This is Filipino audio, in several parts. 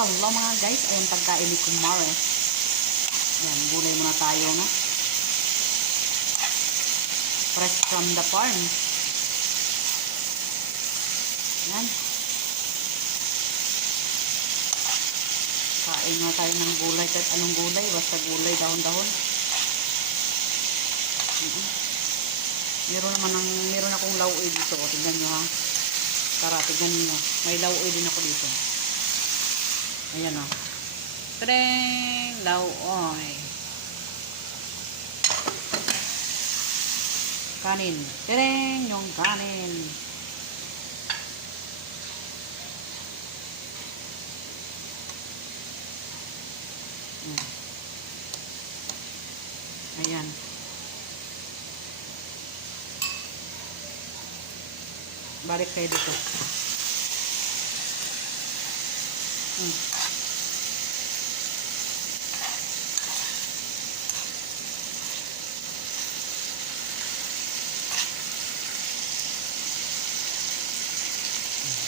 Hello mga guys, ayan pagkain ni Kumare. Ayan, gulay muna tayo na. Fresh from the farm. Ayan. Kain na tayo ng gulay, kahit anong gulay, basta gulay, dahon-dahon. Meron akong lauoy dito. O, tignan nyo ha. Tara, tignan nyo. May lauoy din ako dito. Ayan o. Tadang! Lauoy. Kanin. Tadang! Yung kanin. Ayan. Balik kayo dito.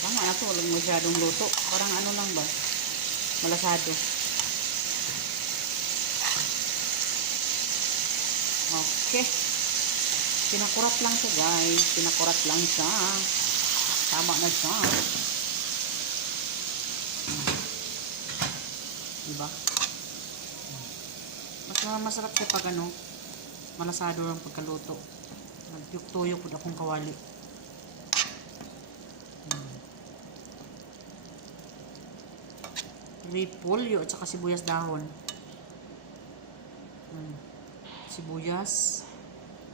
Tama na to. Walang masyadong luto. Parang ano lang ba? Malasado. Okay. Pinakurat lang to guys. Pinakurat lang siya. Tama na siya. Diba? Mas masarap siya pag ano, malasado lang pagkaluto. Nagtuyok po akong kawali. Repolyo at saka sibuyas dahon. Sibuyas.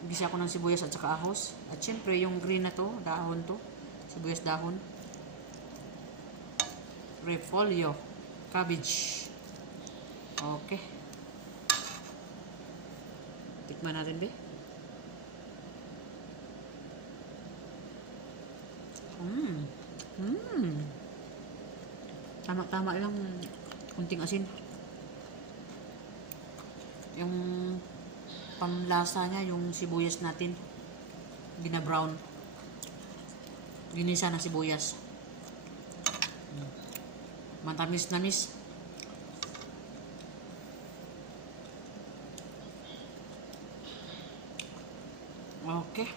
Gisa ako ng sibuyas at saka ahos. At syempre yung green na to, dahon to. Sibuyas dahon. Repolyo. Cabbage. Okay. Tikman natin be. Tama-tama lang. Kunting asin. Yung pamlasa niya, yung sibuyas natin. Gina-brown. Ginisa ng sibuyas. Matamis-namis. Okay.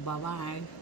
Bye-bye.